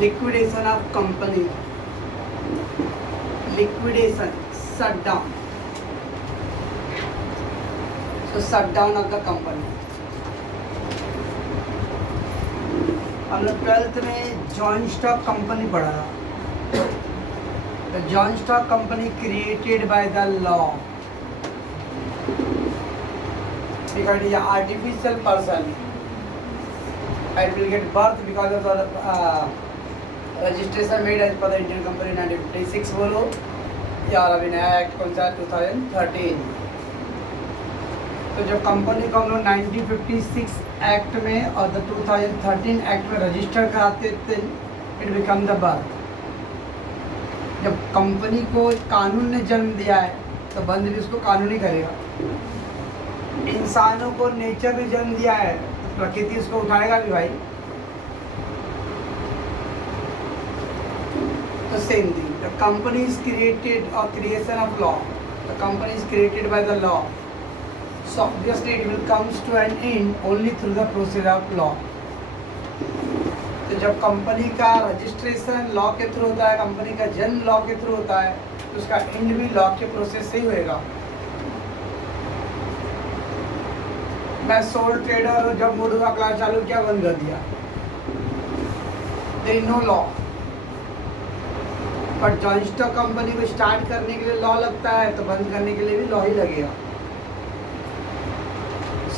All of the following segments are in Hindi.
liquidation of company, liquidation, shutdown. So shutdown of the company. हम लोग 12th में जॉइंट स्टॉक कंपनी पढ़ा था. The joint stock company created by the law, because it is an artificial person. It will get birth because of the registration made as per the Indian Company 1956 बोलो या अभी नया एक्ट कौन सा 2013. तो जब कंपनी को हम लोग 1956 एक्ट में और द 2013 एक्ट में रजिस्टर कराते थे, इट बिकम द बर्थ. जब कंपनी को कानून ने जन्म दिया है तो बंद भी उसको कानून ही करेगा. इंसानों को नेचर ने जन्म दिया है तो प्रकृति उसको उठाएगा भी भाई. तो same thing, the company is created और creation of law. The company is created by the law, so obviously it will comes to an end only through the process of law. तो जब कंपनी का रजिस्ट्रेशन लॉ के थ्रू होता है, कंपनी का जन्म लॉ के थ्रू होता है, तो उसका एंड भी लॉ के प्रोसेस से ही होएगा. मैं सोल ट्रेडर हूँ, जब मूड हुआ क्लास चालू किया, बंद कर दिया. There is no law. But joint stock company को स्टार्ट करने के लिए लॉ लगता है, तो बंद करने के लिए भी लॉ ही लगेगा.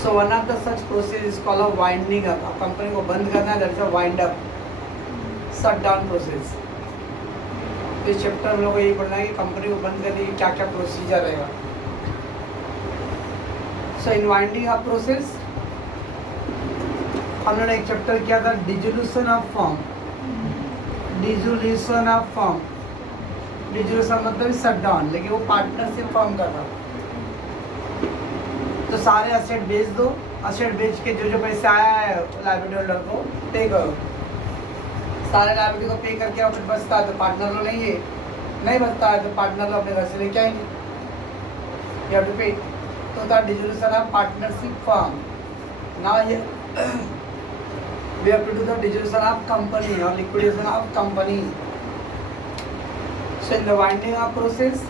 So one of the such process is called a winding up. अब कंपनी को बंद करना है, that's a wind up, shut down process. इस चैप्टर में लोगों को यही पढ़ना है कि कंपनी को बंद करने की क्या क्या प्रोसीजर रहेगा. सो इन वाइंडिंग अप प्रोसेस हम लोगों ने एक चैप्टर किया था, dissolution of firm. Dissolution of firm, dissolution मतलब शट डाउन, लेकिन वो पार्टनरशिप फर्म का था. तो सारे असेट बेच दो, असेट बेच के जो जो पैसा आया है लाइबिलिटी होल्डर को पे करो. सारे लाइबिलिटी को पे करके और फिर बचता है तो पार्टनर लो नहीं बचता है तो पार्टनर लो अपने घर से लेके आएंगे. You have to pay. तो the dissolution of partnership firm. Now ये we have to do the dissolution of company और liquidation of company. So in the winding up process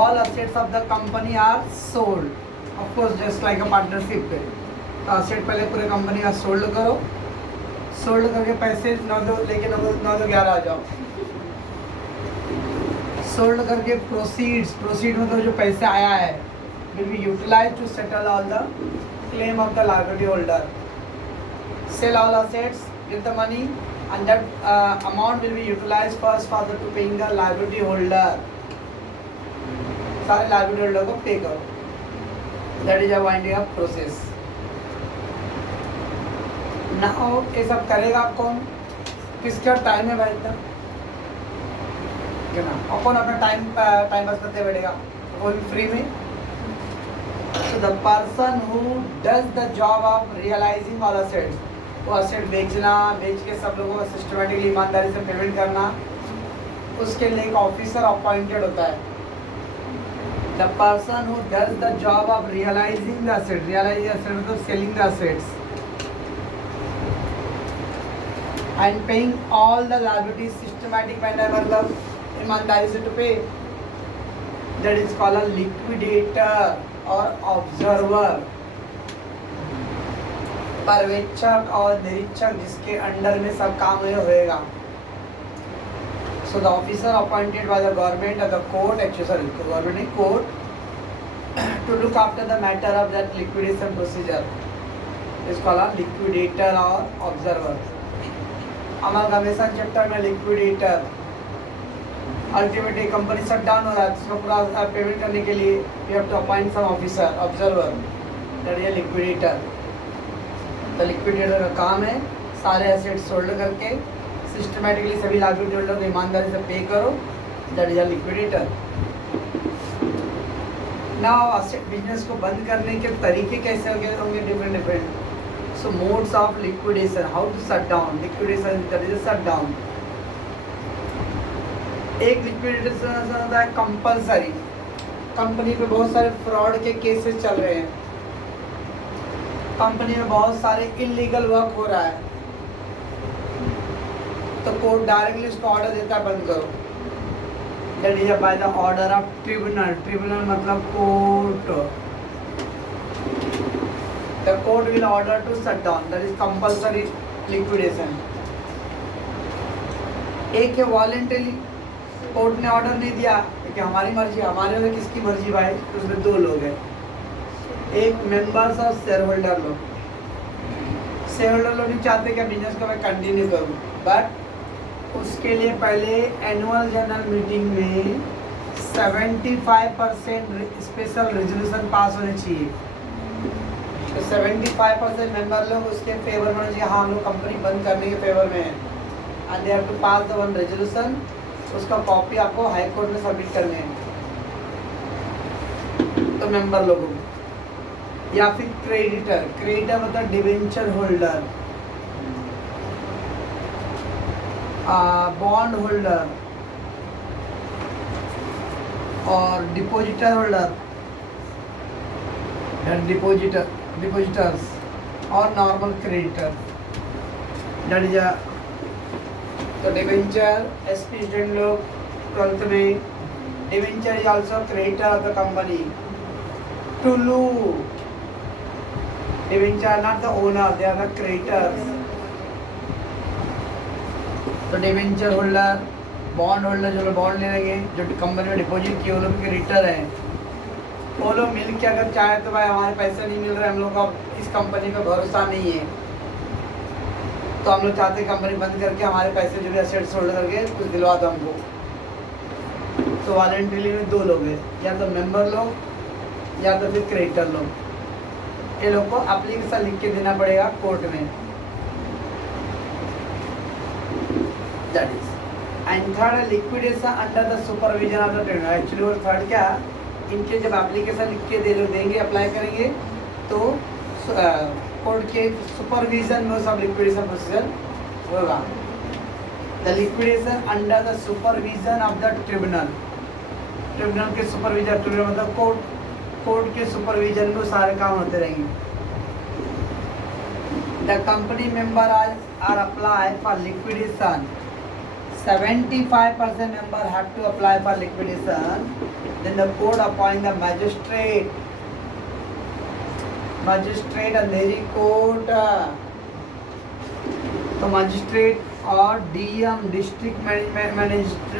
all assets of the company are sold. Of course, just like a partnership पे तो असेट पहले पूरे कंपनी का सोल्ड करो, सोल्ड करके पैसे 9 दो लेके 9 दो 11 आ जाओ. सोल्ड करके प्रोसीड मतलब जो पैसे आया है will be utilise to settle all the claim of the liability holder. Sell all assets, get the money and that amount will be utilise first for the to paying the liability holder. सारे लायबिलिटी होल्डर को पे करो. That is a winding up process. Now ये सब करेगा कौन, किसका टाइम है भाई इतना, क्या ना, और कौन अपना टाइम पास करते बैठेगा, वो भी फ्री में. So the person who does the job of realizing all assets, वो असेट बेचना, बेच के सब लोगों को सिस्टमेटिकली ईमानदारी से पेमेंट करना, उसके लिए एक ऑफिसर अपॉइंटेड होता है. The person who does the job of realizing the asset, realizing asset मतलब selling the assets and paying all the liabilities systematic manner मतलब ईमानदारी से to pay, that is called a liquidator or observer. पर्यवेक्षक और निरीक्षक जिसके अंडर में सब काम होएगा. So the officer appointed by the government or the court, actually sorry, government and court, to look after the matter of that liquidation procedure is called a liquidator or observer. Amalgamation chapter में liquidator, ultimately company shut down हो रहा है, इसको पूरा पेमेंट करने के लिए you have to appoint some officer, observer, that is a liquidator. तो liquidator का काम है सारे assets सोल्ड करके सिस्टमेटिकली सभी लायबिलिटी होल्डर को ईमानदारी से पे करो. That is a liquidator. Now asset business को बंद करने के तरीके कैसे होंगे different. So modes of liquidation, how to shut down. Liquidation that is shut down. एक लिक्विडेशन होता है कंपलसरी. कंपनी पे बहुत सारे फ्रॉड के केसेस चल रहे हैं, कंपनी में बहुत सारे इलीगल वर्क हो रहा है, तो कोर्ट डायरेक्टली उसको ऑर्डर देता है बंद करो। That is by the order of tribunal. Tribunal मतलब court. The court will order to shut down, that is compulsory liquidation. एक है वॉलेंटरी, कोर्ट ने ऑर्डर नहीं दिया कि हमारी मर्जी, हमारे में किसकी मर्जी भाई, तो उसमें दो लोग हैं, एक मेंबर्स और शेयर होल्डर लोग। शेयर होल्डर लोग नहीं चाहते कि बिजनेस को मैं कंटिन्यू करूं, बट उसके लिए पहले एनुअल जनरल मीटिंग में 75% स्पेशल रेजोल्यूशन पास होने चाहिए। तो 75% मेंबर लोग उसके फेवर में होने चाहिए, हाँ हम लोग कंपनी बंद करने के फेवर में हैं, and they have to pass the one resolution. उसका कॉपी आपको हाई कोर्ट में सबमिट करने हैं, तो मेंबर लोगों को। या फिर क्रेडिटर, क्रेडिटर मतलब डिवेंचर होल्डर, बॉन्ड होल्डर और डिपॉजिटर होल्डर, डिपॉजिटर्स और नॉर्मल क्रेडिटर। दैट इज तो डिवेंचर एसपी स्टूडेंट लोग 12th में, debenture is also creditor of the company. टुलू, debenture are not the owner, they are the creditors. तो डिवेंचर होल्डर, बॉन्ड होल्डर जो लोग बॉन्ड ले रहे हैं, जो कंपनी में डिपॉजिट किए, वो लोग क्रेडिटर हैं। वो लोग मिल के अगर चाहे तो भाई हमारे पैसे नहीं मिल रहे, हम लोग का इस कंपनी पे भरोसा नहीं है, तो हम लोग चाहते हैं कंपनी बंद करके हमारे पैसे जो भी एसेट्स होल्ड करके कुछ दिलवा दो हमको। तो वॉलेंटरी में दो लोग हैं, या तो मेंबर लोग या तो फिर क्रेडिटर लोग। ये लोग को एप्लीकेशन लिख के देना पड़ेगा कोर्ट में। That is and third liquidation under the supervision of the trader. Actually वो थर्ड क्या, इनके जब एप्लीकेशन लिख के देंगे, अप्लाई करेंगे, तो कोर्ट के सुपरविजन में सब लिक्विडेशन प्रोसीजर होगा। The liquidation under the supervision of the tribunal. Tribunal के सुपरविजन, ट्रिब्यूनल मतलब कोर्ट, कोर्ट के सुपरविजन में सारे काम होते रहेंगे। The company member are apply for liquidation. 75% member have to apply for liquidation. Then the court appoint the magistrate and their court. तो magistrate और DM डिस्ट्रिक्ट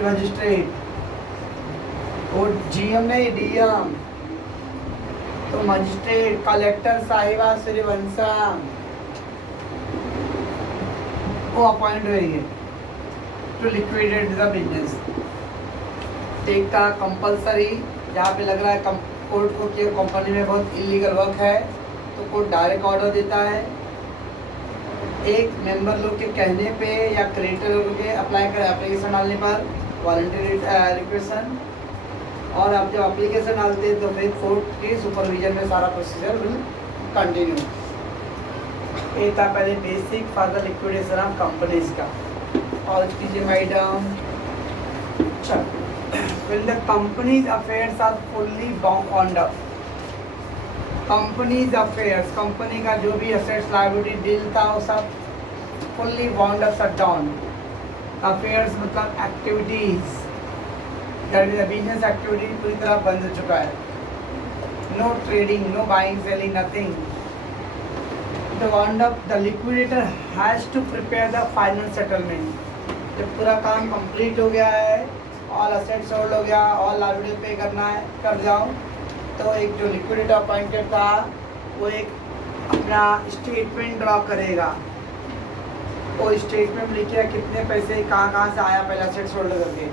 मैजिस्ट्रेट, और GM नहीं DM, तो मजिस्ट्रेट कलेक्टर साहिबा श्रीवंशा वो अपॉइंट होंगे टू लिक्विडेट द बिजनेस। एक का कंपलसरी, जहाँ पे लग रहा है कोर्ट को कि कंपनी में बहुत इलीगल वर्क है, तो कोर्ट डायरेक्ट ऑर्डर देता है। एक मेंबर लोग के कहने पे या क्रेडिटर लोग के अप्लाई कर एप्लीकेशन डालने पर वॉलंटरी लिक्विडेशन, और आप जब एप्लीकेशन डालते हैं तो फिर कोर्ट के सुपरविजन में सारा प्रोसीजर विल कंटिन्यू। ये था पहले basic for the liquidation of companies का। और कीजिए madam, when the company's affairs are fully bound up, companies affairs, company का जो भी असेट्स लायबिलिटी डील था वो सब fully bound up, shut down. Affairs मतलब activities, that is business activity पूरी तरह बंद हो चुका है। No trading, no buying selling, nothing. The bound up, the liquidator has to prepare the final settlement. जब पूरा काम कंप्लीट हो गया है, ऑल असेट्स होल्ड हो गया, ऑल लायबिलिटी पे करना है, कर जाओ, तो एक जो लिक्विडेटर अपॉइंटेड था वो एक अपना स्टेटमेंट ड्रॉ करेगा। वो स्टेटमेंट लिखिए कितने पैसे कहाँ से आया पहले असेट्स होल्ड करके,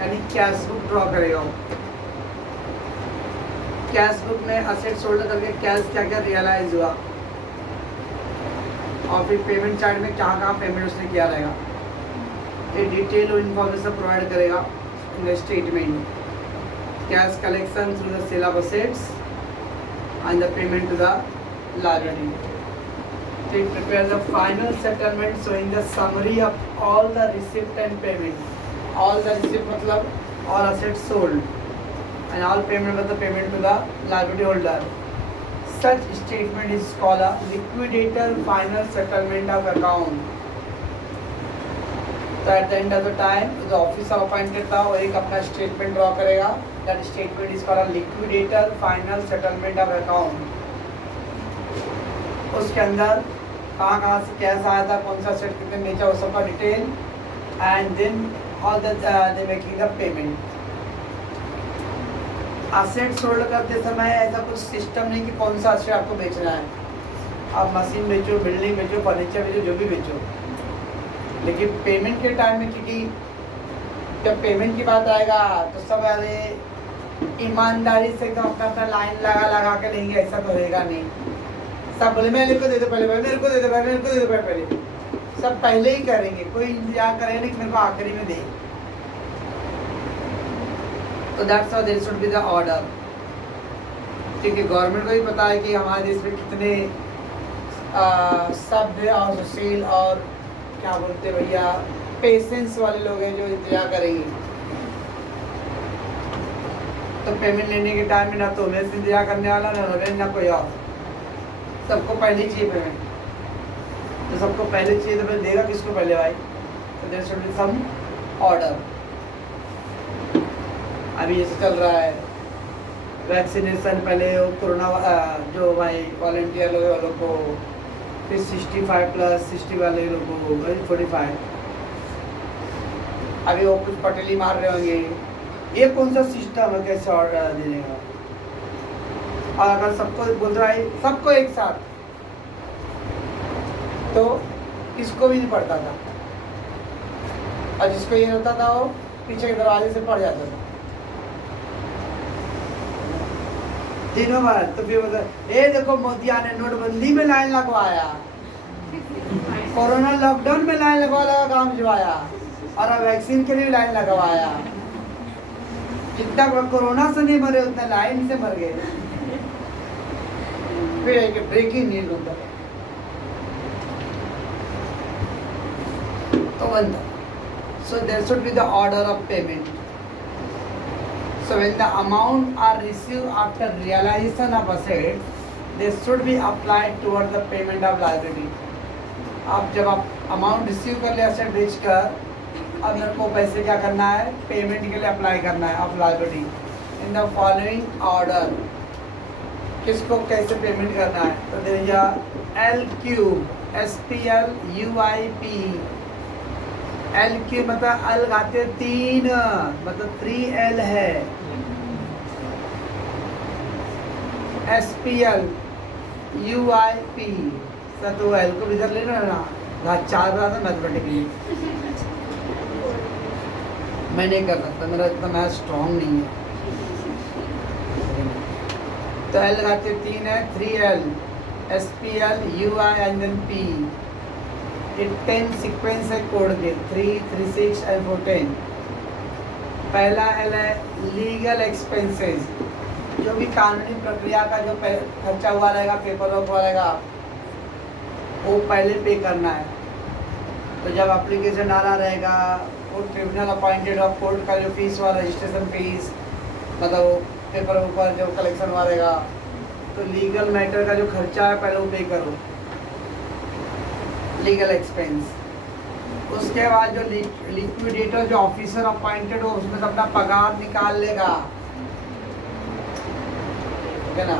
यानी कैश बुक ड्रॉ करेगा। कैश बुक में असेट्स होल्ड करके कैश क्या क्या रियलाइज हुआ, और फिर पेमेंट साइड में कहाँ पेमेंट उसने किया रहेगा, ये डिटेल और इन्फॉर्मेशन प्रोवाइड करेगा in the statement. Cash collection through the sale of assets and the payment to the liability. It prepares the final settlement showing the summary of all the receipt and payment. All the receipt मतलब all assets sold, and all payment मतलब payment to the liability holder. Such statement is called a liquidator final settlement of account. तो at the end of the time जो ऑफिसर अपॉइंटेड था वो एक अपना स्टेटमेंट ड्रॉ करेगा। That statement is called liquidator final settlement of account. उसके अंदर कहाँ से कैश आया था, कौन सा सेट कितने बेचा, वो सबका detail, and then all the they making the payment. Asset sold करते समय ऐसा कुछ सिस्टम नहीं कि कौन सा असेट आपको बेचना है। आप मशीन बेचो, बिल्डिंग बेचो, फर्नीचर बेचो, जो भी बेचो, लेकिन पेमेंट के टाइम में, क्योंकि जब पेमेंट की बात आएगा तो सब अरे ईमानदारी से एकदम अपना अपना लाइन लगा लगा के लेंगे, ऐसा तो होएगा नहीं। सब बोले मेरे को दे दो पहले, मेरे को दे दो पहले, मेरे को दे दो पहले, सब पहले ही करेंगे, कोई इंतजार करेगा नहीं कि मेरे को आखिरी में दे। तो that's how there should be the order, क्योंकि गवर्नमेंट को भी पता है कि हमारे देश में कितने सभ्य और सुशील और क्या बोलते भैया पेशेंस वाले लोग हैं जो इंतजार करेंगे। तो पेमेंट लेने के टाइम में ना तो मैं इंतजार करने वाला, ना कोई और, सबको पहले चाहिए पेमेंट। तो सबको पहले चाहिए तो फिर देगा किसको पहले भाई? तो there should be some order. अभी जैसे चल रहा है वैक्सीनेशन, पहले वो कोरोना जो भाई वॉलंटियर लोग वालों को, फिर 65+ 60 वाले लोगों को 45, अभी वो कुछ पटेली मार रहे होंगे ये कौन सा सिस्टम है, कैसे ऑर्डर देने का। और अगर सबको बोल रहा है सबको एक साथ, तो किसको भी नहीं पड़ता था, और जिसको ये होता था वो पीछे के दरवाजे से पड़ जाता था दिनों भर। तो फिर ये देखो मोदिया ने नोटबंदी में लाइन लगवाया, कोरोना लॉकडाउन में लाइन लगा काम भिजवाया, और अब वैक्सीन के लिए लाइन लगवाया। जितना कोरोना से नहीं मरे उतना लाइन से मर गए। फिर एक ब्रेकिंग न्यूज होता है तो बंदा। So there should be the order of payment. So when the amount are received after realization of asset, they should be applied toward the payment of liability. आप जब आप अमाउंट रिसीव कर ले असेट बेच कर, अब मेरे को पैसे क्या करना है, पेमेंट के लिए अप्लाई करना है of liability in the following order. किसको कैसे पेमेंट करना है? तो देखिए LQ SPLUIP। LQ मतलब अल गाते 3, मतलब 3L है। SPLUIP सर तो L को इधर लेना ना, 4 बना था मैथमेटिकली। मैं नहीं कर सकता, मेरा इतना मैथ स्ट्रॉन्ग नहीं है। तो L लगाते 3 है, 3L SPLUI and then P। ये 10 सीक्वेंस है कोड के, 3, 3, 6 एंड 14। पहला L है लीगल एक्सपेंसेस, जो भी कानूनी प्रक्रिया का जो खर्चा हुआ रहेगा, पेपर वर्क हुआ रहेगा, वो पहले पे करना है। तो जब एप्लीकेशन डाला रहेगा, वो ट्रिब्यूनल अपॉइंटेड ऑफ कोर्ट का जो फीस हुआ, रजिस्ट्रेशन फीस, मतलब पेपर ऊपर जो कलेक्शन हुआ रहेगा, तो लीगल मैटर का जो खर्चा है पहले वो पे करो, लीगल एक्सपेंस। उसके बाद जो लिक्विडेटर जो ऑफिसर अपॉइंटेड हो, उसमें से अपना पगार निकाल लेगा, ठीक है ना।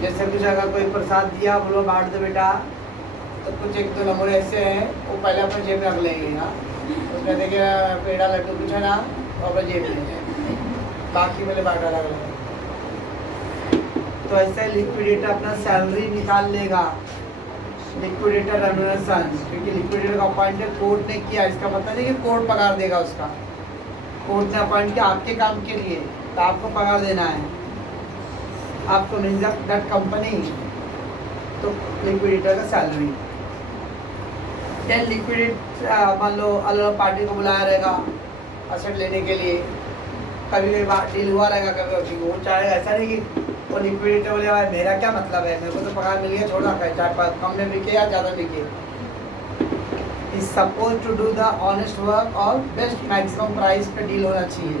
जैसे कुछ अगर कोई प्रसाद दिया, बोलो बांट दो बेटा, तो कुछ 1-2 नंबर ऐसे हैं वो पहले अपने जेब में रख लेंगे ना, उसमें देखिए पेड़ा लड्डू कुछ है ना, और अपने जेब में, बाकी मेरे बांटा लग रहा है। तो ऐसे लिक्विडेटर अपना सैलरी निकाल लेगा, लिक्विडेटर रेम्यूनरेशन, क्योंकि लिक्विडेटर का अपॉइंटेड कोर्ट ने किया, इसका मतलब नहीं कि कोर्ट पगार देगा उसका। कोर्ट ने अपॉइंट किया आपके काम के लिए, तो आपको पगार देना है, आपको मिल जाए दैट कंपनी। तो लिक्विडेटर का सैलरी। देन लिक्विडेट मान लो अलग पार्टी को बुलाया रहेगा असेट लेने के लिए, कभी कभी डील हुआ रहेगा, कभी वो चाहेगा, ऐसा नहीं कि वो लिक्विडेटर बोले भाई मेरा क्या मतलब है, मेरे को तो पगार मिल गया, छोड़ा कर, चाहे कम में बिके या ज़्यादा बिके। Is suppose to do the honest work और बेस्ट मैक्सिमम प्राइस पे डील होना चाहिए।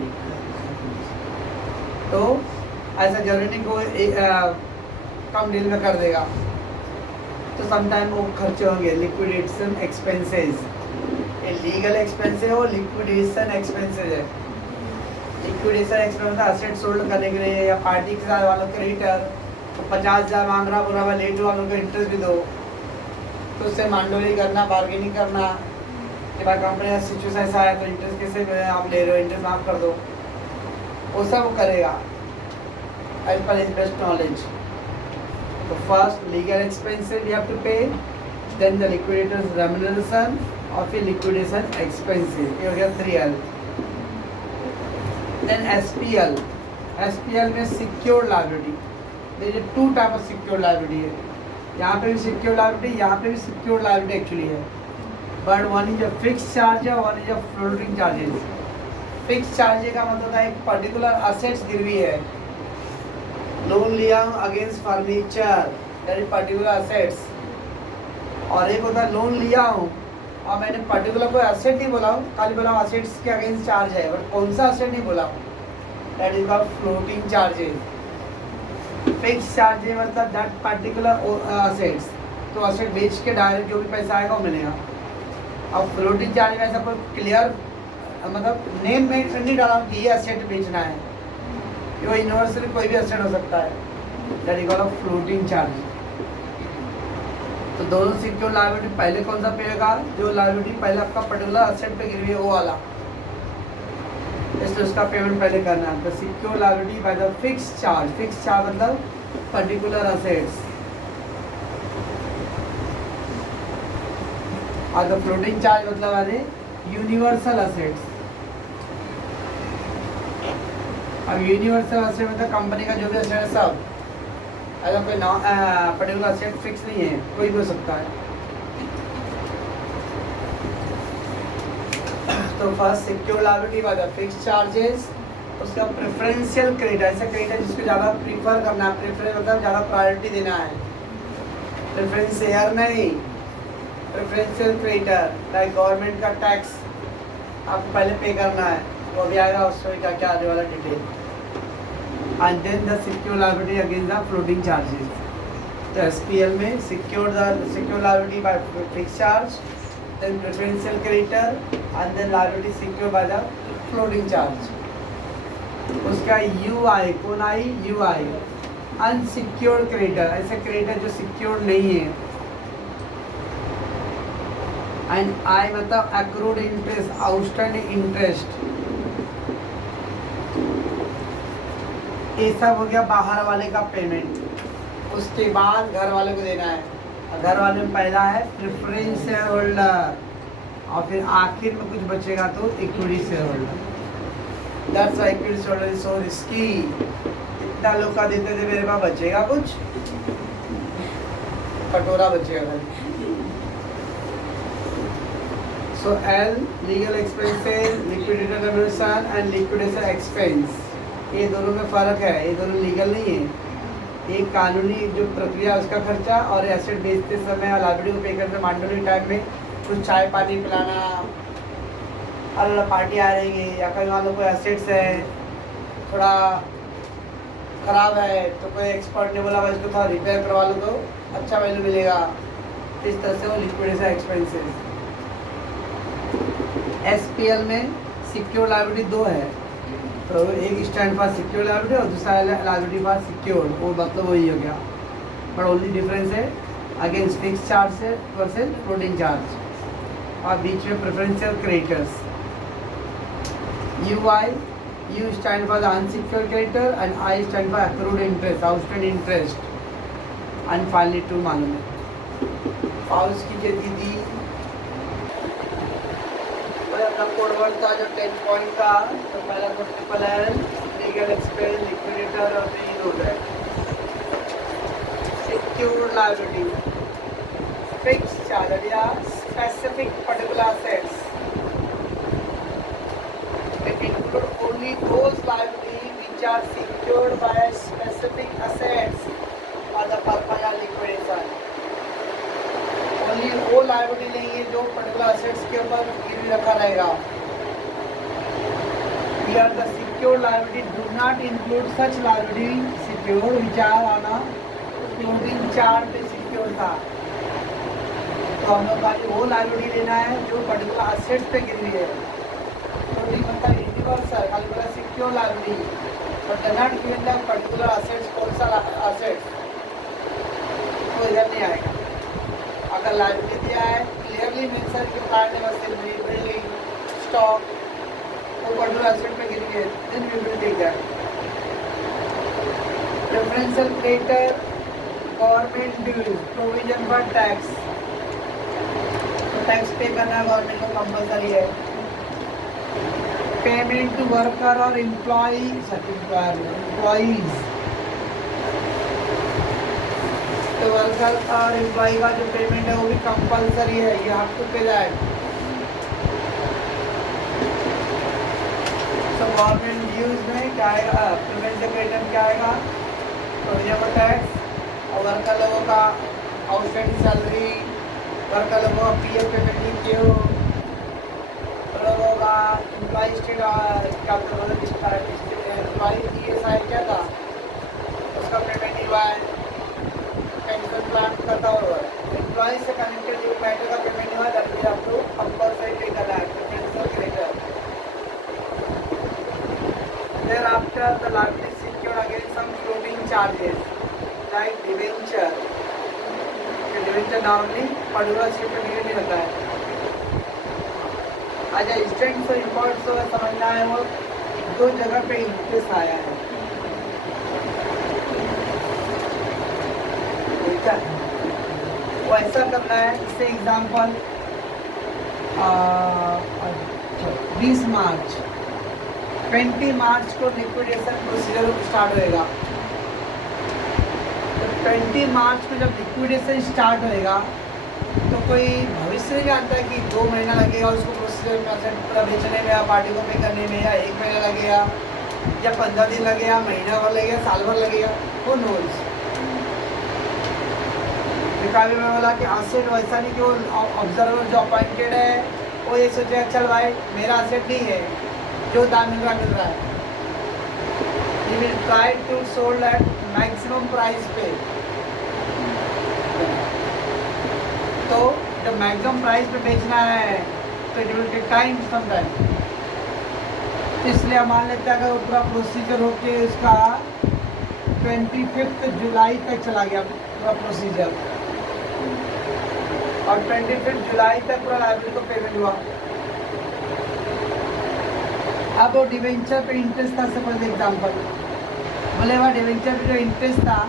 तो ऐसा जरूरी नहीं को कम डील में कर देगा, तो समटाइम वो खर्चे होंगे, लिक्विडेशन एक्सपेंसेस। ये लीगल एक्सपेंसेस है और लिक्विडेशन एक्सपेंसेस है। लिक्विडेशन एक्सपेंस मतलब असेट सोल्ड करने के लिए, या पार्टी के साथ वालों क्रेडिटर तो 50,000 मांग रहा, बोला भाई लेट वालों को इंटरेस्ट भी दो, तो उससे मांडोली करना, बार्गेनिंग करना कि भाई कंपनी का सिचुएशन ऐसा है तो इंटरेस्ट कैसे आप ले रहे हो, इंटरेस्ट माफ कर दो, वो सब करेगा as per his best knowledge. तो first legal expenses we have to pay, then the liquidators remuneration और फिर लिक्विडेशन एक्सपेंसेस, ये हो गया 3L। देन SPL, SPL में सिक्योर्ड लायबिलिटी। देखिए 2 टाइप ऑफ सिक्योर्ड लायबिलिटी है, यहाँ पे भी सिक्योर्ड लायबिलिटी, यहाँ पे भी सिक्योर्ड लायबिलिटी एक्चुअली है, but one is a fix charge है, one is a floating charges. Fix charge का मतलब है एक पर्टिकुलर असेट्स गिरवी है, लोन लिया हूँ against furniture, that is particular assets, और एक होता है लोन लिया हूँ और मैंने पर्टिकुलर कोई असेट नहीं बोला हूँ, खाली बोला हूँ असेट्स के अगेंस्ट चार्ज है, बट कौन सा असेट नहीं बोला हूँ, that is called floating charges. Fix charges मतलब दैट पर्टिकुलर असेट्स, तो असेट बेच के डायरेक्ट जो भी पैसा आएगा वो मिलेगा। अब फ्लोटिंग चार्ज में ऐसा कोई क्लियर मतलब नेम में नहीं डाला कि ये असेट बेचना है, ये यूनिवर्सली कोई भी असेट हो सकता है, that is called floating charge. तो दोनों सिक्योर लायबिलिटी पहले कौन सा पे होगा, जो लायबिलिटी पहले आपका पर्टिकुलर असेट पे गिरवी है वो वाला, इसलिए उसका पेमेंट पहले करना है। तो secure liability by the fix charge, fix charge मतलब पर्टिकुलर असेट्स, और द फ्लोटिंग चार्ज मतलब अरे यूनिवर्सल असेट्स। अब यूनिवर्सल असेट मतलब कंपनी का जो भी असेट है सब, अगर कोई पर्टिकुलर असेट फिक्स नहीं है, कोई भी हो सकता है। तो first secure liability by the fix charges, उसका प्रेफरेंशियल क्रेडिट, ऐसा क्रेडिट जिसको ज़्यादा प्रीफर करना है, प्रेफरेंस मतलब ज़्यादा प्रायोरिटी देना है, प्रेफरेंस शेयर नहीं, प्रेफरेंशियल क्रेडिटर, लाइक गवर्नमेंट का टैक्स आपको पहले पे करना है, वो भी आएगा उसमें क्या क्या आने वाला detail. And then the secure liability against the floating charges. तो SPL में secure liability by fix charge, then preferential creditor and then liability secured by the floating charge। उसका UI कौन आई, UI अनसिक्योर्ड क्रेडिटर, ऐसे क्रेडिटर जो सिक्योर्ड नहीं है। एंड I मतलब accrued इंटरेस्ट, आउटस्टैंडिंग इंटरेस्ट, ये सब हो गया बाहर वाले का पेमेंट, उसके बाद घर वाले को देना है। घर वाले में पहला है प्रेफरेंस शेयर होल्डर, और फिर आखिर में कुछ बचेगा तो equity share holder. That's why equity share holder is so risky. इतना लोग का देते थे, मेरे पास बचेगा कुछ, कटोरा बचेगा। सो L legal expenses, liquidator remuneration and liquidation expense, ये दोनों में फ़र्क है, ये दोनों लीगल नहीं है। एक कानूनी जो प्रक्रिया उसका खर्चा, और एसेट बेचते समय लायबिलिटी को पे करते मांडोली टाइम में कुछ चाय पानी पिलाना, अलग पार्टी आ रही है, या कहीं वालों कोई एसेट्स है थोड़ा ख़राब है तो कोई एक्सपर्ट ने बोला भाई इसको थोड़ा रिपेयर करवा लो तो अच्छा वैल्यू मिलेगा, इस तरह से वो लिक्विडेशन एक्सपेंसेस। SPL में सिक्योर लायबिलिटी 2 है, तो एक स्टैंड फॉर सिक्योर लायबिलिटी और दूसरा लायबिलिटी फॉर सिक्योर, वो मतलब वही हो गया, बट ओनली डिफरेंस है अगेंस्ट फिक्स चार्ज से वर्सेस फ्लोटिंग चार्ज, और बीच में preferential creditors. UI, U stand for the unsecured creditor and I stand for accrued interest, outstanding interest, and finally 2 मालूम है। पाउस की दीदी कोडवर्ड का जो 10 पॉइंट का, तो पहला तो triple L legal expense, liquidator और तीन हो गए। सिक्योर्ड लायबिलिटी, फिक्स चार्ज या specific particular assets, it include only those liabilities which are secured by specific assets for the purpose of liquidation। Only वो लायबिलिटी लेंगे जो पर्टिकुलर असेट्स के ऊपर गिरवी रखा रहेगा। Here the secured liability do not include such liability secured which are on a floating charge पे secured था। तो हम लोग खाली वो लाइबिलिटी लेना है जो पर्टिकुलर असेट्स पे गिरी है। तो ये मतलब यूनिवर्सल खाली बोला secure liability but not given the particular assets, कौन सा असेट्स, तो इधर नहीं आएगा। अगर लाइबिलिटी दिया है क्लियरली मेंशन कि प्लांट मशीनरी बिल्डिंग स्टॉक वो पर्टिकुलर असेट पे गिरी है, then we will take that. Preferential creditor, government dues, provision for tax, tax pay करना गवर्नमेंट को कंपलसरी है। पेमेंट टू वर्कर और एम्प्लॉईज, तो वर्कर और एम्प्लॉई का जो पेमेंट है वो भी कंपलसरी है, ये आपको पे दैट। सो गवर्नमेंट ड्यूज में क्या आएगा, प्रेफरेंशियल क्रेडिटर क्या आएगा, प्रोविजन फॉर टैक्स, और वर्कर लोगों का आउटस्टैंडिंग सैलरी, वर्कर लोगों का पीएफ पेमेंट नहीं किए हो, लोगों का एम्प्लॉई स्टेट क्या एम्प्लॉई ESI क्या था उसका पेमेंट नहीं हुआ है, पेंशन प्लान करता हुआ एम्प्लॉई से कनेक्टेड जो मैटर का पेमेंट हुआ that will have to compulsory pay करना है preferential creditor. Thereafter the liability is secured against some floating charges like debenture। Debenture normally particular sheet पे नहीं रहता है। अच्छा इंस्टेंट और इम्पोर्ट से समझना है वो दो जगह पे इंटरेस्ट आया है, ठीक है, वो ऐसा करना है। इससे एग्जाम्पल 20 मार्च 20 मार्च को लिक्विडेशन प्रोसीजर स्टार्ट होएगा। 20 मार्च को जब लिक्विडेशन स्टार्ट होएगा तो कोई भविष्य नहीं जानता है कि 2 महीना लगेगा उसको प्रोसीजर में असेट पूरा बेचने में या पार्टी को पे करने में, या 1 महीना लगेगा या 15 दिन लगेगा, महीना भर लगेगा, साल भर लगेगा, वो नोज। निकाले में बोला कि असेट वैसा नहीं कि वो ऑब्जर्वर जो अपॉइंटेड है वो ये सोचेगा चल भाई मेरा असेट नहीं है, जो दाम मिल रहा है। He will try to sold at maximum price पे, तो जब मैक्सिमम प्राइस पे बेचना है तो it will take time some time. इसलिए मान लेते हैं अगर वो पूरा प्रोसीजर होके उसका 25 जुलाई तक चला गया पूरा प्रोसीजर, और 25 जुलाई तक पूरा लाइब्रेरी को पेमेंट हुआ। अब वो डिवेंचर पे इंटरेस्ट था, सपोज एग्जाम्पल बोले वह डिवेंचर पे जो इंटरेस्ट था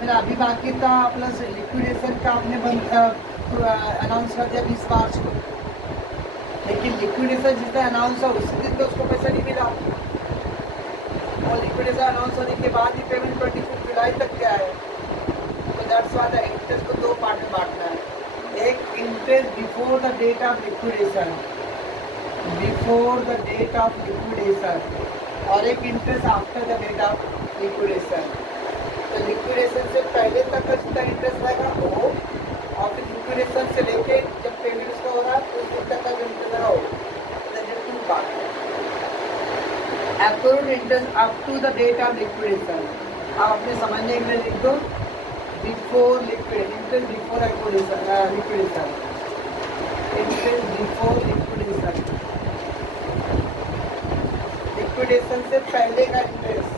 मेरा अभी बाकी था, प्लस लिक्विडेशन का आपने अनाउंस कर दिया 20 मार्च को, लेकिन लिक्विडेशन जितना अनाउंस हुआ उसी दिन तो उसको पैसा नहीं मिला, और लिक्विडेशन अनाउंस होने के बाद ही पेमेंट 25 जुलाई तक क्या है। तो दैट्स व्हाई द इंटरेस्ट को 2 पार्ट में बांटना है, एक interest before the date of liquidation, before the date of liquidation, और एक interest after the date of liquidation. तो लिक्विडेशन से पहले तक का जितना इंटरेस्ट रहेगा वो, और फिर लिक्विडेशन से लेके जब पेमेंट उसका हो रहा है तो उस दिन तक का जो इंटरेस्ट रहेगा वो, two part. Accrued interest up to the date of liquidation, आप अपने समझने के लिए लिख दो before liquid, interest before liquidation, interest before liquidation, liquidation से पहले का इंटरेस्ट,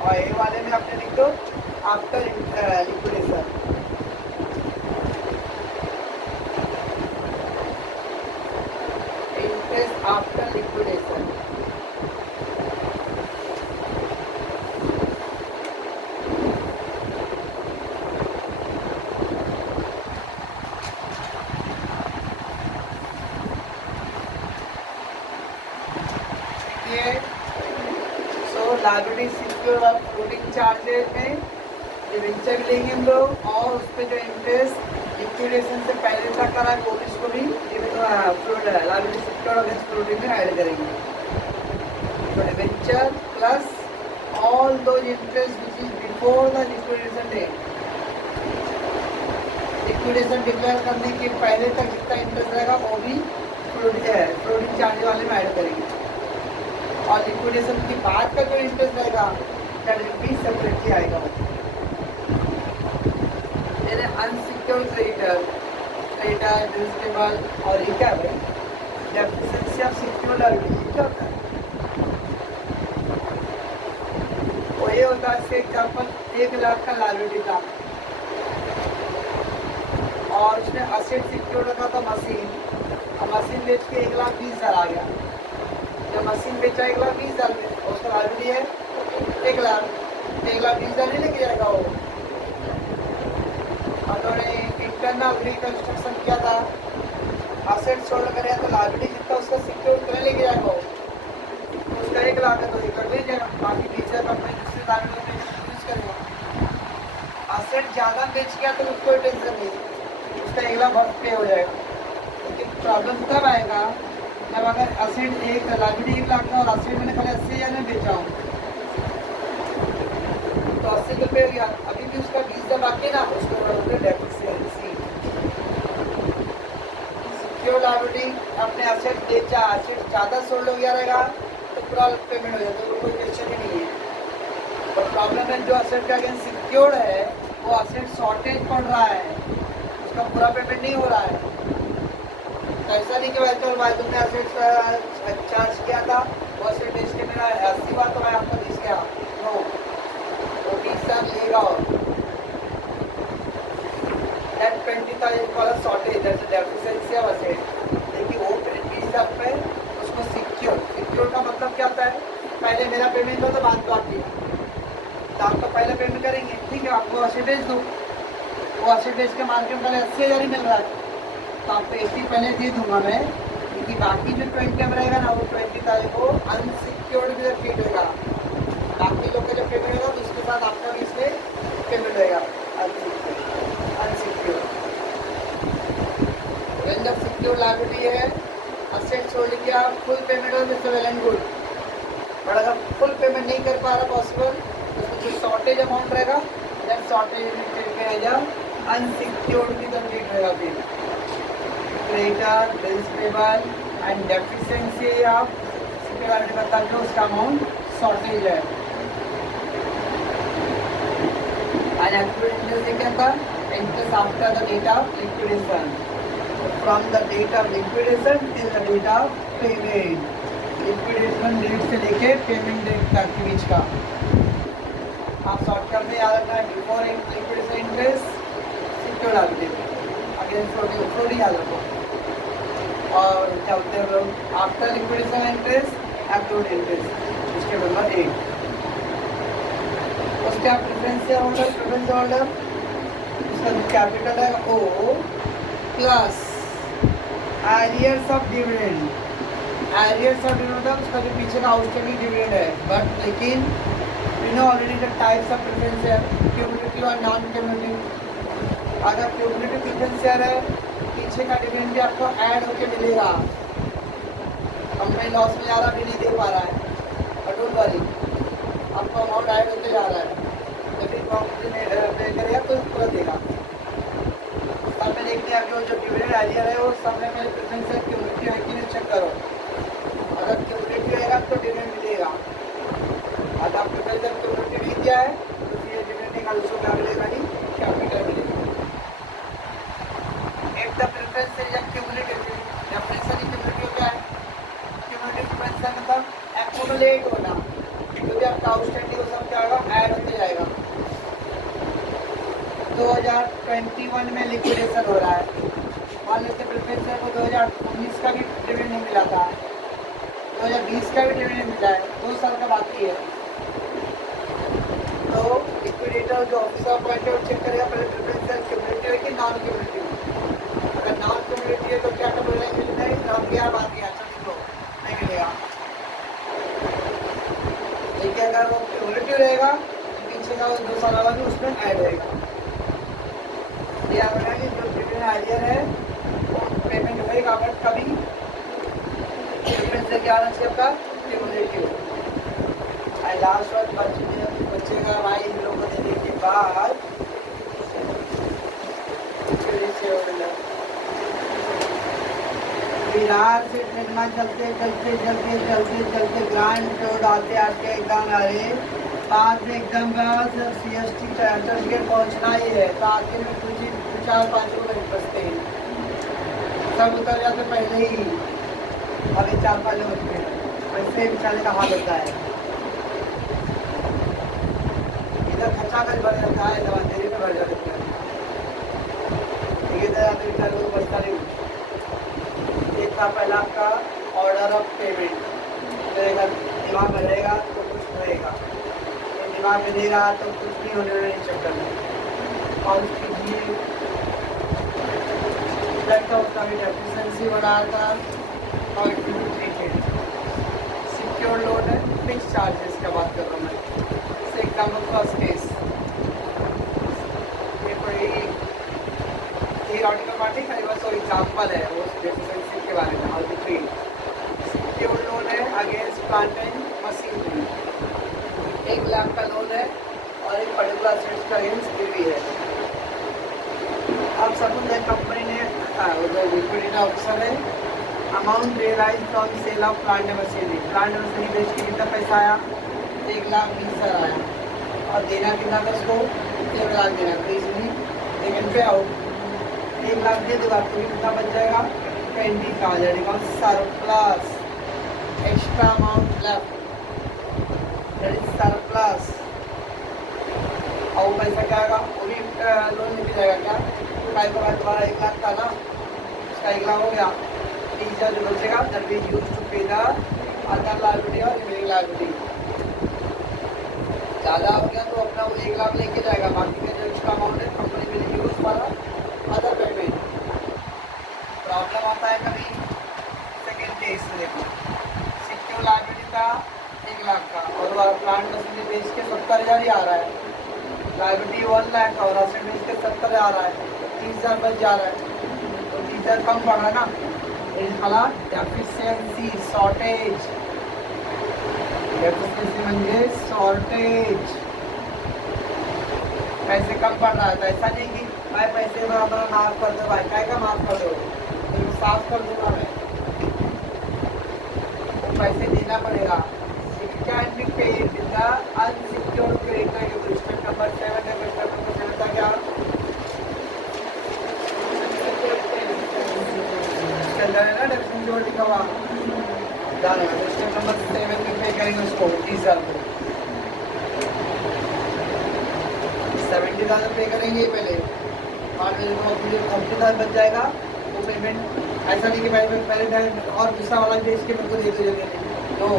और ए वाले में आपने लिख दो after liquidation. Interest after liquidation, liability secure और फ्लोटिंग चार्जेस में डिवेंचर भी लेंगे हम लोग, और उस पर जो इंटरेस्ट लिक्विडेशन से पहले तक करा है उसको भी लाइबिलिटी सिक्योर और फ्लोटिंग में ऐड करेंगे। तो debenture plus all those interest which is before the liquidation date, liquidation declare करने के पहले तक जितना इंटरेस्ट रहेगा वो भी फ्लोटिंग चार्ज वाले में ऐड करेंगे, और लिक्विडेशन के बाद का जो इंटरेस्ट रहेगा दैट विल बी सेपरेटली आएगा। अनसिक्योर्ड क्रेडिटर, क्रेडिटर, प्रिंसिपल और ये क्या है डेफिशिएंसी ऑफ सिक्योर्ड लायबिलिटी क्या होता है? वो ये होता है, एग्जाम्पल 1 लाख का लायबिलिटी था और उसने असेट सिक्योर्ड रखा था मशीन, और मशीन बेच के 1,20,000 आ गया। जब मशीन बेचा 1,20,000 में, उसका लायबिलिटी है 1 लाख, 1,20,000 नहीं लेके जाएगा वो। उन्होंने इंटरनल रिकंस्ट्रक्शन किया था, असेट सोल्ड करेगा तो लायबिलिटी जितना उसका सिक्योर कर लेके जाएगा वो, तो उसका 1 लाख है तो 1 लाख ले जाएगा, बाकी 20,000 अपने दूसरे लायबिलिटी में यूज करेगा। असेट ज़्यादा बेच गया तो उसको टेंशन नहीं, उसका 1 लाख पे हो जाएगा। लेकिन प्रॉब्लम तब आएगा जब अगर असेट लायबिलिटी 1 लाख का और असेट मैंने खाली 80,000 में बेचा हूँ तो 80 रुपये हो गया, अभी भी उसका 20,000 बाकी ना, उसको डेफिशिएंसी। सिक्योर लायबिलिटी अपने असेट बेचा, असेट ज़्यादा सोल्ड हो गया रहेगा तो पूरा पेमेंट हो जाता है, कोई क्वेश्चन ही नहीं है। और प्रॉब्लम है जो असेट का अगेंस्ट सिक्योर्ड है वो असेट शॉर्टेज पड़ रहा है, उसका पूरा पेमेंट नहीं हो रहा है। तो ऐसा नहीं कि भाई तो भाई तुमने असेट चार्ज किया था, वो असेट बेच के मेरा 80 बार तो मैं आपको दिस गया, नो, वो 20,000 लेगा। और दैट 20,000 वाला shortage, that's deficiency of asset. देखिए वो 20,000 पे उसको सिक्योर का मतलब क्या होता है, पहले मेरा पेमेंट हो तो बाद बाकी तो आपका पहले पेमेंट करेंगे, ठीक है, आपको असेट बेच दो, वो असेट बेच के मार्केट में पहले 80,000 ही मिल रहा है तो आपको 80 पहले दे दूंगा मैं, क्योंकि बाकी जो 20 रहेगा ना वो 20,000 को अनसिक्योर्ड भी ट्रीट होगा। बाकी लोग का जब पेमेंट होगा तो उसके साथ आपका भी इसमें पेमेंट होगा अनसिक्योर्ड। जब सिक्योर लायबिलिटी है, असेट सोल्ड किया, फुल पेमेंट हो तो वेल एंड गुड, पर अगर फुल पेमेंट नहीं कर पा रहा पॉसिबल तो उसमें जो शॉर्टेज अमाउंट रहेगा दैट शॉर्टेज अनसिक्योर्ड की तरफ ट्रीट रहेगा। फिर creditor, bills payable and deficiency of secure liability मतलब जो उसका अमाउंट शॉर्टेज है। एंड एक्टिव इंटरेस्ट क्या था, interest after the date of liquidation, from the date of liquidation till the date of payment, liquidation date से लेके पेमेंट डेट तक के बीच का। आप शॉर्टकट में याद रखना है, before liquidation interest secure liability, against floating याद रखो, और क्या बोलते हैं लोग after liquidation interest accrued interest, इसके नंबर 8। उसका प्रेफरेंस होल्डर उसका जो कैपिटल है ओ plus arrears of dividend, arrears of dividend मतलब उसका जो पीछे का आउटस्टैंडिंग डिविडेंड है, बट लेकिन you know already the types of preference है क्यूमुलेटिव और नॉन क्यूमुलेटिव। अगर क्यूमुलेटिव प्रेफरेंस शेयर है पीछे का डिविडेंड भी आपको ऐड होके मिलेगा, कंपनी लॉस में जा रहा भी नहीं दे पा रहा है, बट डोंट वरी आपको अमाउंट ऐड होते जा रहा है, लेकिन कंपनी पे करेगा तो पूरा देगा। सब में देखते हैं जो डिविडेंड एरियर है वो सब में मेरे प्रेफरेंस है क्यूमुलेटिव है कि नहीं चेक करो, अगर क्यूमुलेटिव रहेगा तो डिविडेंड मिलेगा, अगर आपको जब क्यूमुलेटिव नहीं दिया है तो फिर डिविडेंड का उसको क्या मिलेगा, नहीं कैपिटल मिलेगा। एक द प्रेफरेंस है जब क्यूमुलेटिव डेफिनेशन क्यूमुलेटिव क्या है, क्यूमुलेटिव प्रेफरेंस मतलब एक्यूमुलेट होना, जो भी आपका आउटस्टैंडिंग वो सब क्या होगा ऐड होते जाएगा। 2021 में लिक्विडेशन हो रहा है, मान लेते प्रेफरेंस है को 2019 का भी डिविडेंड नहीं मिला था, 2020 का भी डिविडेंड मिला है, 2 साल का बाकी है, तो लिक्विडेटर जो ऑफिसर अपॉइंटेड चेक करेगा पहले प्रेफरेंस है क्यूमुलेटिव है कि नॉन क्यूमुलेटिव। अगर नॉन क्यूमुलेटिव है तो क्या कर बोलेंगे नाम गया बात गया चलो नहीं मिलेगा, लेकिन अगर वो क्यूमुलेटिव रहेगा तो पीछे का 2 साल वाला भी उसमें ऐड रहेगा। ये आप कि जो डिविडेंड एरियर है वो पेमेंट होएगा, बट कभी प्रेफरेंस से क्या आना चाहिए आपका क्यूमुलेटिव। लास्ट बात बचेगा भाई इन लोगों को देने के बाद बिहार से ट्रेनमा चलते ग्रांड रोड आते आते एकदम अरे बाद में एकदम CST चर्चगेट पहुँचना ही है, तो आखिर में कुछ 4-5 मिनट बचते हैं। सब उतर जाते पहले ही, अभी 4-5 लोग होते हैं, वैसे बेचारे का हाल होता है। इधर खर्चा कर भर जाता है, दवा देरी में भर जाते हैं, इधर आते बेचारे को बचता नहीं। एक था पहला आपका ऑर्डर ऑफ पेमेंट, रहेगा दिमाग में रहेगा तो कुछ रहेगा, दिमाग में देगा तो कुछ नहीं होने वाले चक्कर में। और उसकी जी उसका भी डेफिशिएंसी बढ़ाया था। और सिक्योर लोन है, फिक्स चार्जेस का बात कर रहा हूँ मैं। से एग्जाम्पल फर्स्ट केस, ये कोई थियोरेटिकल पार्टी का बस वो एग्जाम्पल है वो डेफिशिएंसी के बारे में। How to treat secure loan है against plant and machinery, 1 lakh का लोन है और एक पर्टिकुलर असेट्स का अगेंस्ट गिरवी है। अब सपोज कंपनी ने उधर लिक्विडिटी ऑफिसर है, amount realise from sale of plant and machinery, plant and machinery बेच के कितना पैसा आया, 1,20,000 आया, और देना कितना था उसको, 1 लाख देना, तो इसलिए लेकिन पे आउट 1 लाख दे देगा तो कितना बच जाएगा, 20 का आ जाएगा surplus, extra amount left, that is surplus. और वो पैसा क्या आएगा, वो भी लोन लेके जाएगा क्या, फाइव का तुम्हारा 1 लाख था ना, उसका 1 लाख हो गया, 30,000 जो बचेगा दैट वी यूज टू पे द अदर लायबिलिटी और रिमेनिंग लायबिलिटी। ज़्यादा हो गया तो अपना वो 1 लाख लेके जाएगा, बाकी का जो एक्स्ट्रा अमाउंट है कंपनी में use for other payment. Problem आता है कभी सेकेंड केस में, देखो सिक्योर लायबिलिटी था 1 लाख का और वो प्लांट मशीनरी बेच के 70,000 ही आ रहा है, लायबिलिटी 1 लाख और असेट बेच के 70 आ रहा है, 30,000 बच जा रहा है, तो 30,000 कम पड़ रहा है ना, इनका डेफिशिएंसी शॉर्टेज, डेफिशिएंसी म्हणजे शॉर्टेज, पैसे कम पड़ रहा है। तो ऐसा नहीं कि भाई पैसे हमारा माफ कर दो, भाई क्या का माफ कर दो, तो साफ कर दूंगा मैं, वो पैसे देना पड़ेगा। It can be paid with the unsecured creditor due to step number 7 है, step number 7 था क्या, इसके अंदर है ना डेफिनेशन जो लिखा हुआ जाना है, स्टेप नंबर 7 में पे करेंगे उसको 30,000 को, 70,000 पे करेंगे पहले, बाद में जो 30,000 बच जाएगा वो पेमेंट, ऐसा नहीं कि पहले और दूसरा वाला बेच के मेरे को दे दो जल्दी, नो,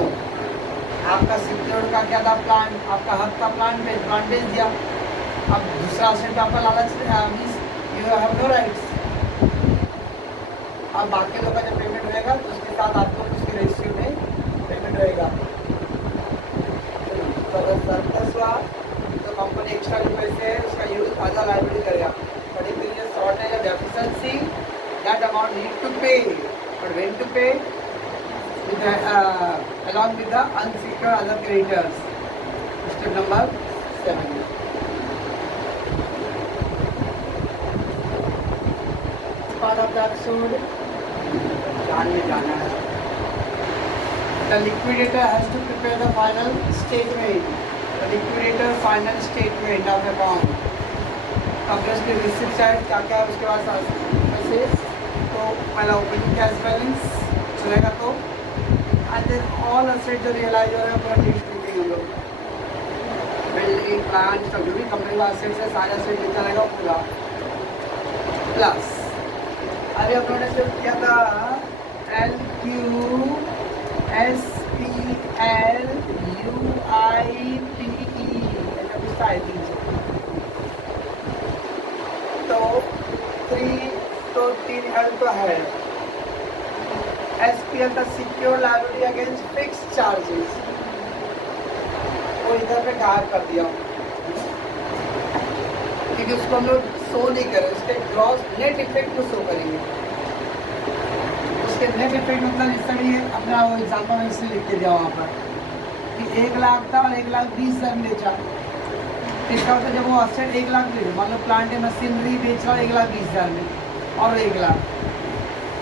आपका सिक्योर का क्या था, प्लान, आपका हक था प्लान बेच दिया, अब दूसरा असेट आपका लालच means you have no rights. अब बाकी लोग का जब पेमेंट होएगा तो उसके साथ आपको उसके रजिस्ट्री में पेमेंट रहेगा। तो अगर सरप्लस हुआ तो कंपनी एक्स्ट्रा जो पैसे है उसका यूज अदर लायबिलिटी करेगा, but if there is shortage और deficiency that amount need to pay, but when to pay with along with the unsecured other creditors. Step number 7. Part of the episode, जानने जाना है। The liquidator has to prepare the final statement. The liquidator final statement of account. अब उसके रिसिप्ट साइड क्या क्या उसके बाद पैसे, तो पहला ओपनिंग कैश बैलेंस चलेगा, तो and then all assets जो रियलाइज हो रहे हैं पूरा डिस्ट्रीब्यूटिंग हम लोग, बिल्डिंग प्लांट सब जो भी कंपनी का असेट्स है सारे असेट में चलेगा पूरा, प्लस अभी हम लोगों ने सिर्फ किया था LQSPLUIPE, तो 3 हेड तो है, SPL का secure liability against fix charges, वो इधर पे गायब कर दिया क्योंकि उसको हम लोग शो नहीं करें, उसके ग्रॉस नेट इफेक्ट को शो करेंगे। उसके नेट इफेक्ट मतलब इसलिए अपना वो एग्जाम्पल में इसलिए लिख के दिया वहाँ पर कि 1 लाख था और 1,20,000 बेचा, इसका मतलब जब वो असेट 1 लाख बेचे, मान लो प्लांट मशीनरी बेच रहा 1,20,000 में और 1 लाख,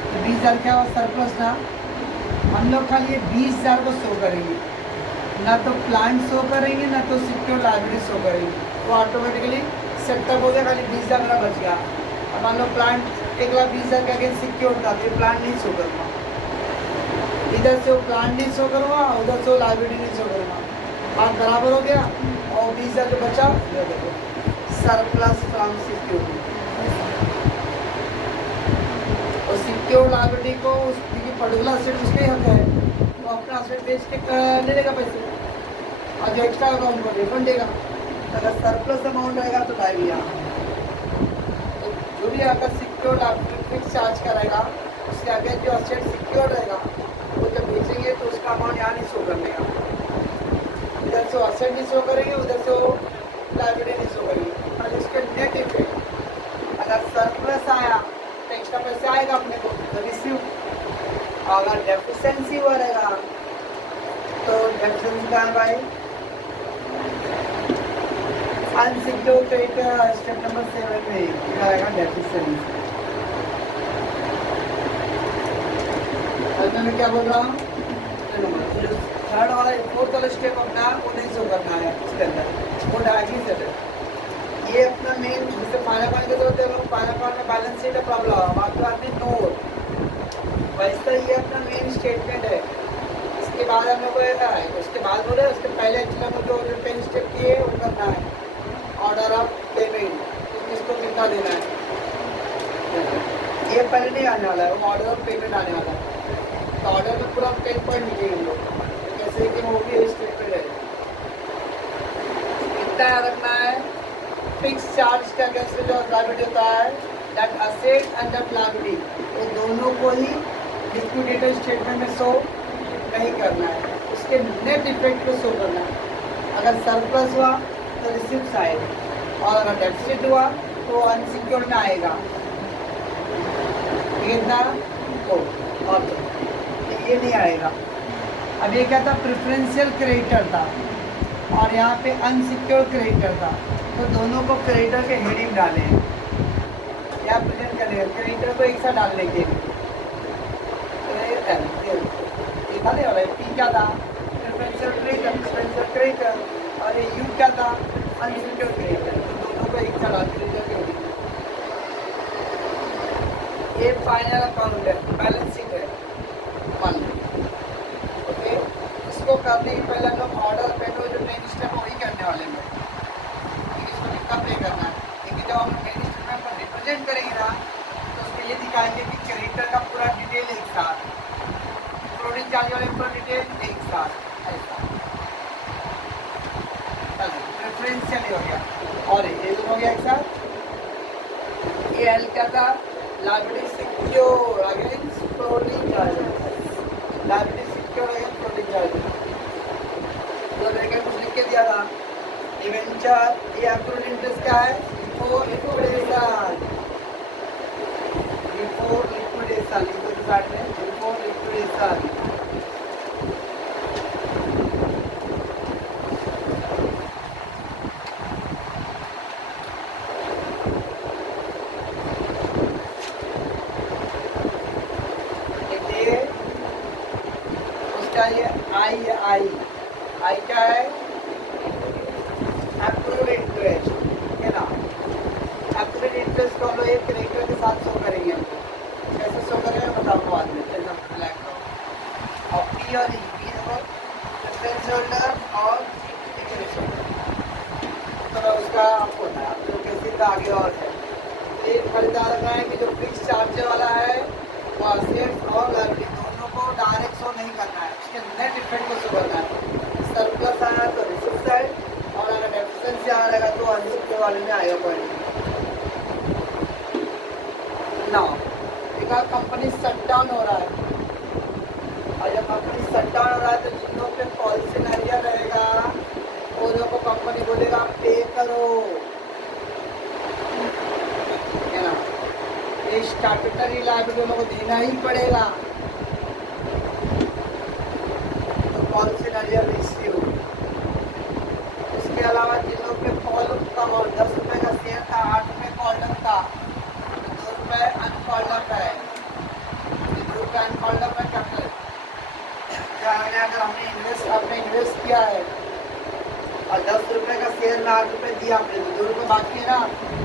तो 20,000 क्या हुआ सरप्लस ना, हम लोग खाली 20,000 को शो करेंगे, ना तो प्लांट शो करेंगे ना तो सिक्योर लायबिलिटी शो करेंगे, तो ऑटोमेटिकली सेटअप हो गया, खाली 20,000 मेरा बच गया। अब मान लो प्लांट 1 लाख 20,000 के अगेंस्ट सिक्योर था, तो प्लान नहीं शो करूँगा। इधर से वो प्लान नहीं शो करूँगा, उधर से वो लाइबिलिटी नहीं शो करूँगा। बात बराबर हो गया। और 20,000 जो बचा देखो सरप्लस फ्रॉम सिक्योरिटी, और सिक्योर लाइबिलिटी को उसकी पर्टिकुलर असेट उसके हक है, तो अपना असेट बेच के ले लेगा पैसे, और जो एक्स्ट्रा होगा उनको रिफंड देगा। अगर सरप्लस अमाउंट रहेगा तो लाइव यहाँ, तो जो भी अगर सिक्योर फिक्स चार्ज कराएगा उसके आगे जो असेट सिक्योर रहेगा वो जब बेचेंगे तो उसका अमाउंट यहाँ नहीं शो करने का। इधर से असेट नहीं शो करेंगे, उधर से वो लाइबिलिटी नहीं शो करेंगे। और इसके नेट इफेक्ट अगर सरप्लस आया तो एक्स्ट्रा पैसे आएगा अपने को तो रिसीव, और अगर डेफिशिएंसी हुआ रहेगा तो डेफिशिएंसी कहाँ है भाई, अनसिक्योर क्रेडिटर स्टेप नंबर 7 में क्या आएगा डेफिशिएंसी। मैं क्या बोल रहा हूँ, थर्ड वाला फोर्थ वाला स्टेप अपना वो नहीं शो करना है इसके अंदर, वो डायरेक्टली चले। ये अपना मेन जैसे फाइनल पॉइंट के होते हैं लोग, फाइनल पॉइंट में बैलेंस शीट प्रॉब्लम है, बाकी बाद में नोट, वैसा ये अपना मेन स्टेटमेंट है। इसके बाद हम लोग को ऐसा है, उसके बाद बोले उसके पहले हम लोग जो 10 स्टेप किए वो करना है। ऑर्डर ऑफ पेमेंट इसको कितना देना है, ये पहले नहीं आने वाला है, वो ऑर्डर ऑफ पेमेंट आने वाला है। तो ऑर्डर में पूरा 10 पॉइंट लिखेंगे हम लोग, जैसे कि वो भी स्टेटमेंट है। इतना याद रखना है, फिक्स चार्ज का कैसे जो लायबिलिटी होता है that asset and that liability, वो दोनों को ही लिक्विडेटर स्टेटमेंट में शो नहीं करना है, उसके नेट इफेक्ट को शो करना है। अगर सरप्लस हुआ तो रिसिप्ट आएगा, और अगर डेफिसिट हुआ तो अनसिक्योर्ड में आएगा। कितना तो और ये नहीं आएगा। अब ये क्या था, प्रेफरेंशियल क्रेडिटर था और यहाँ पे अनसिक्योर क्रेडिटर था, तो दोनों को क्रेडिटर के हेडिंग डाले हैं या प्रेजेंट करेंगे क्रेडिटर को एक साथ डालने के लिए। डाले वाला पी क्या था, प्रेफरेंशियल क्रेडिटर, और ये यू क्या था, अनसिक्योर क्रेडिटर, तो दोनों को एक साथ डालते हैं। ये फाइनल अकाउंट है, बैलेंस शीट है 1। ओके, इसको करने के पहले हम लोग ऑर्डर पेटो जो 10 स्टेप वही करने वाले हैं, इसको कितना पे करना है। लेकिन जब हम 10 स्टेप पर रिप्रेजेंट करेंगे ना तो उसमें ये दिखाएंगे कि क्रेडिटर का पूरा डिटेल एक साथ, प्रोडक्ट चार्ज वाले पूरा डिटेल एक साथ, ऐसा प्रेफरेंशियल हो गया। और ये हो गया एक साथ। ये एल क्या था, liability secure against floating charges, liability secure against floating charges. तो देखिए कुछ लिख के दिया था डिवेंचर, ये एक्रूड इंटरेस्ट क्या है, before liquidation, before liquidation, liquid में बिफोर लिक्विडेशन। आई क्या है, एक्रूड इंटरेस्ट है ना। एक्रूड इंटरेस्ट को हम लोग एक क्रेडिटर के साथ शो करेंगे, कैसे शो करेंगे बताऊंगा बाद में। और पी और ई, पी प्रेफरेंस होल्डर और तो उसका आपको होता है, आप लोग कैसे का आगे और है। तो ये खरीदार रखना है कि जो फिक्स चार्ज वाला है वो असेट्स और लायबिलिटी दोनों को डायरेक्ट शो नहीं करना है, उसके नेट इफेक्ट को शो करना है। सरप्लस आया तो रिसिप्ट साइड, और अगर डेफिशिएंसी आ रहेगा तो अनसिक्योर वाले में आएगा पॉइंट। ना देखा कंपनी शट डाउन हो रहा है, और जब कंपनी शट डाउन हो रहा है तो जिन लोग पे पॉलिसी नरिया रहेगा वो लोग को कंपनी बोलेगा पे करो, है ना। ये स्टैट्यूटरी लायबिलिटी लोगों को देना ही पड़ेगा, तो पॉलिसी नरिया रिसीव। इसके अलावा जिन लोग के कॉलम का और 10 रुपये का शेयर था, 8 रुपये कॉलम था, 2 रुपये अनकॉलम है, 2 रुपये अनकॉलम है कैपिटल। अगर हमने इन्वेस्ट किया है और 10 रुपये का शेयर में 8 रुपये दिया आपने, तो 2 रुपये बाकी है ना,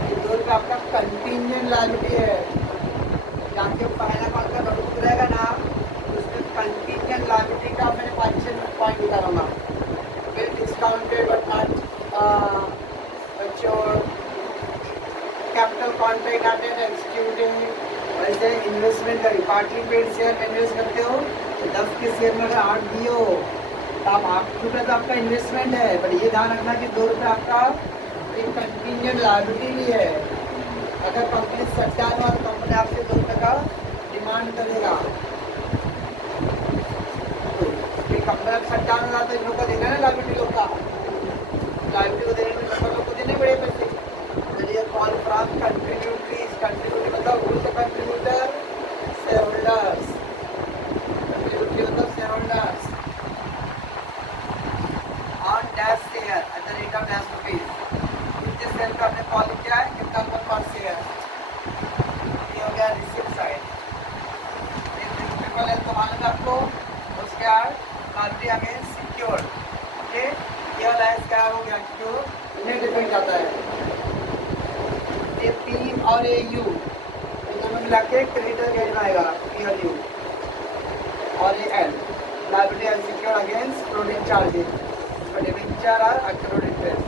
ये 2 रुपये आपका कंटिजेंट लायबिलिटी है, जाके पहला कौन का नोटबुक रहेगा ना, उसमें कंटीजेंट लायबिलिटी का मैंने 5-6 पॉइंट निकालूंगा। Bill discounted but not matured, capital contract आते हैं एक्सक्यूटिंग, वैसे इन्वेस्टमेंट करी पार्टली पेड शेयर में इन्वेस्ट करते हो तो 10 के शेयर में अगर 8 दियो तो आप 8 रुपये तो आपका इन्वेस्टमेंट है, पर ये ध्यान रखना कि 2 रुपये आपका एक कंटीजेंट लायबिलिटी भी है। अगर कंपनी शट डाउन हुआ तो कंपनी आपसे 2 रुपये का डिमांड करेगा। तो कंपनी शट डाउन हुआ तो इन लोग को देना है लायबिलिटी लोग का, लायबिलिटी को देने में लोग को देने बड़े पैसे। कॉल फ्रॉम कंट्रीब्यूटरीज, कंट्रीब्यूटरी मतलब who is the contributor? Shareholders, contributory मतलब shareholders on dash share at the rate of dash rupees। कितने शेयर का आपने कॉल किया है, कितना आपका पर शेयर, ये हो गया रिसीव साइड। प्रिंसिपल है तो मालूम है आपको, उसके बाद पार्टी आगे सिक्योर्ड। ओके, ये वाला इसका हो गया जो नेट डिफेंड आता है। ये पी और ए यू दोनों मिला के क्रेडिटर गेट में आएगा, पी और यू और ये L liability unsecured against floating charges but debenture और अक्रूड इंटरेस्ट।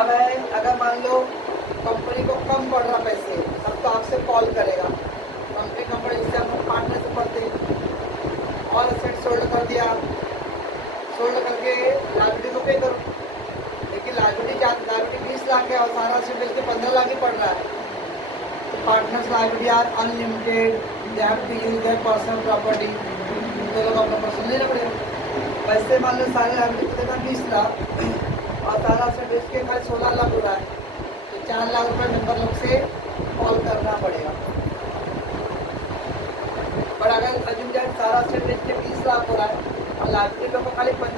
अब है अगर मान लो कंपनी को कम पड़ रहा पैसे, तब तो आपसे कॉल करेगा कंपनी जिससे हम लोग पार्टनरशिप करते और एसेट सोल्ड कर दिया, सोल्ड करके लायबिलिटी को पे करो, लेकिन लायबिलिटी 20 लाख है और सारा से मिल के 15 लाख ही पड़ रहा है, तो partners liability are unlimited, they have to use their personal property, तो लोग अपना पर्सनल लेना पड़ेगा। वैसे मान लो सारे लायबिलिटी को देना 20 लाख और सारा से बेच के खाली 16 लाख हो रहा है, तो 4 लाख रुपये मेंबर लोग से कॉल करना पड़ेगा। पर अगर सारा से बेच के 20 लाख हो रहा है और लायबिलिटी लोग को खाली 15